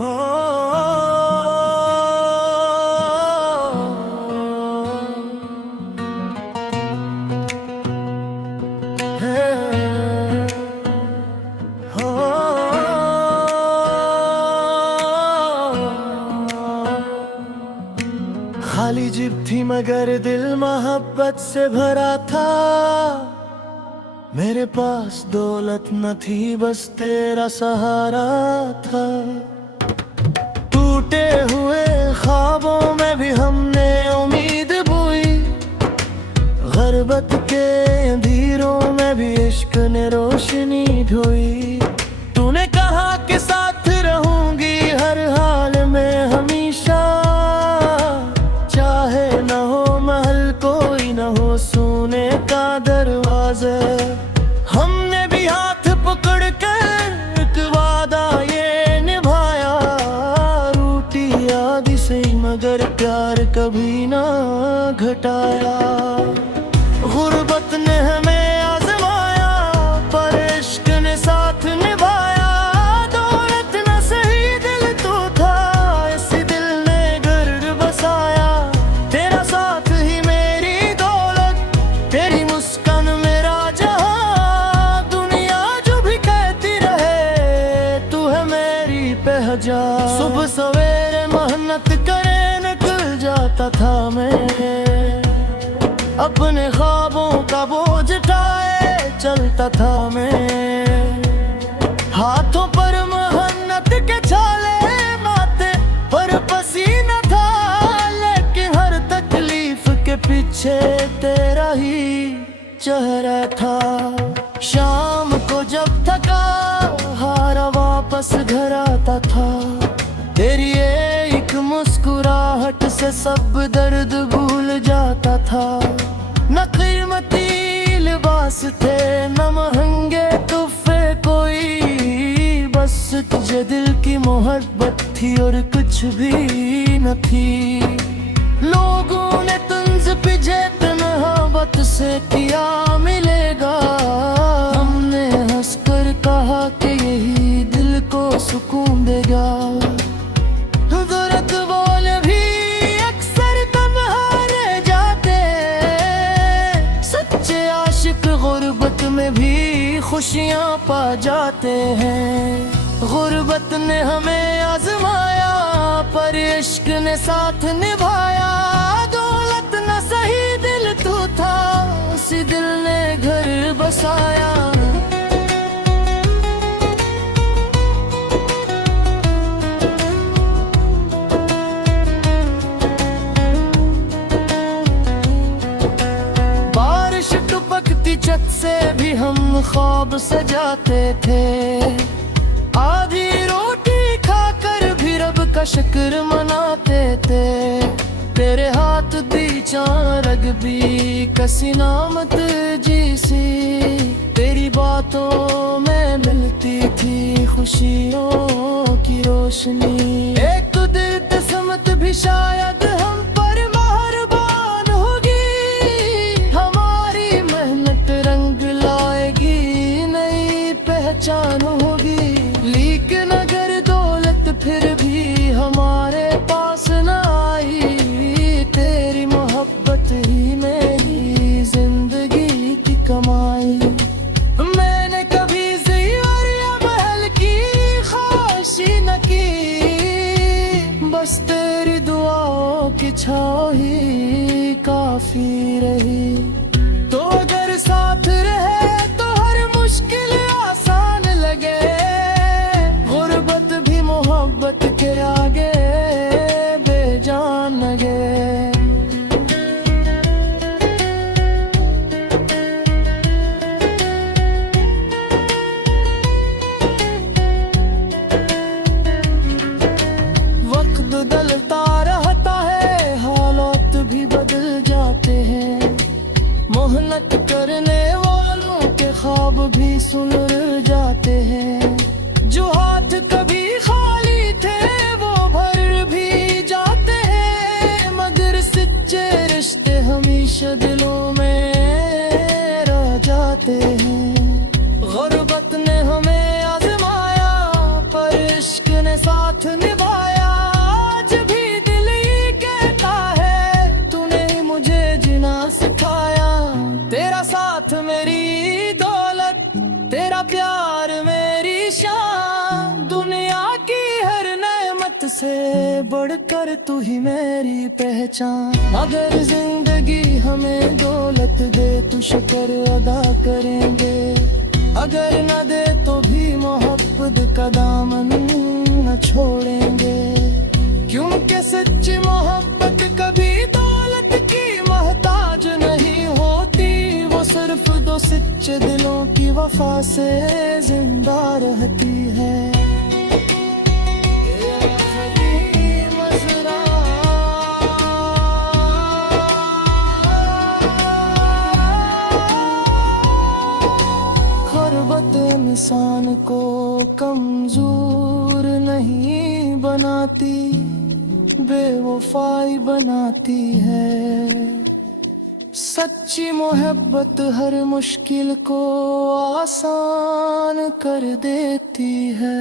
हो खाली जिब थी मगर दिल मोहब्बत से भरा था। मेरे पास दौलत न थी बस तेरा सहारा था। टूटे हुए ख्वाबों में भी हमने उम्मीद बोई, गुर्बत के अंधेरों में भी इश्क ने रोशनी ढोई। तूने कहा कि साथ रहूंगी हर हाल में हमेशा, चाहे न हो महल कोई न हो सोने का दरवाजा। हमने भी हाथ पकड़ कर एक वादा ये निभाया, रूठी याद से मगर प्यार कभी ना घटाया। गुर्बत ने हमें आजमाया पर इश्क ने साथ निभाया। दौलत न सही दिल तो था, इसी दिल ने घर बसाया। तेरा साथ ही मेरी दौलत, तेरी मुस्कान मेरा जहां। दुनिया जो भी कहती रहे तू है मेरी पहचान। सुबह सवेरे मेहनत करे निकल जाता था मैं, अपने ख्वाबों का बोझ उठाए चलता था मैं। हाथों पर मेहनत के छाले, माथे पर पसीना था, लेकिन हर तकलीफ के पीछे तेरा ही चेहरा था। शाम को जब थका हारा वापस घर आता था, तेरी एक मुस्कुराहट से सब दर्द भूल जाता था। न कीमती लिबास थे न महंगे तोहफे कोई, बस तुझे दिल की मोहब्बत थी और कुछ भी न थी। लोगों ने तुंज पिजे मोहब्बत से किया मिलेगा, हमने हंसकर कहा कि यही दिल को सुकून देगा। दर्द बोले भी अक्सर तन्हा रह जाते, सच्चे आशिक गुर्बत में भी खुशियां पा जाते हैं। गुर्बत ने हमें आजमाया पर इश्क ने साथ निभाया। दौलत न सही दिल तो था, उसी दिल ने घर बसाया। छत से भी हम ख्वाब सजाते थे, आधी रोटी खाकर भी रब का शुक्र मनाते थे। तेरे हाथ दी चारग भी कसी नामत जीसी, तेरी बातों में मिलती थी खुशियों की रोशनी। एक तो दिल किस्मत भी शायद हम पर मेहरबान होगी, हमारी मेहनत रंग लाएगी नई पहचान होगी। लेकिन अगर दौलत फिर भी हमारे पास न आई, तेरी मोहब्बत ही मेरी जिंदगी की कमाई। मैंने कभी ज़ेवर या महल की ख्वाहिश न की, बस तेरी दुआओं की छाँव ही काफी रही। तो अगर साथ रहे तो हर मुश्किल आसान लगे, गुर्बत भी मोहब्बत के आगे बेजान लगे। वक्त बदलता रहता है, हालात भी बदल जाते हैं। मेहनत करने वालों के ख्वाब भी सुधर जाते हैं। जो हाथ कभी खाली थे वो भर भी जाते हैं, मगर सच्चे रिश्ते हमेशा दिलों में रह जाते हैं। गुर्बत ने हमें आजमाया पर इश्क ने साथ निभाया। साथ मेरी दौलत, तेरा प्यार मेरी शान। दुनिया की हर नेमत से बढ़कर तू ही मेरी पहचान। अगर जिंदगी हमें दौलत दे तो शुक्र अदा करेंगे, अगर न दे तो भी मोहब्बत का दामन न छोड़ेंगे। क्योंकि सच्ची मोहब्बत कभी दौलत की मोहताज नहीं होती, वो सिर्फ दो सच्चे दिलों की वफा से जिंदा रहती है। गुर्बत इंसान को कमजोर नहीं बनाती, बेवफाई बनाती है। सच्ची मोहब्बत हर मुश्किल को आसान कर देती है।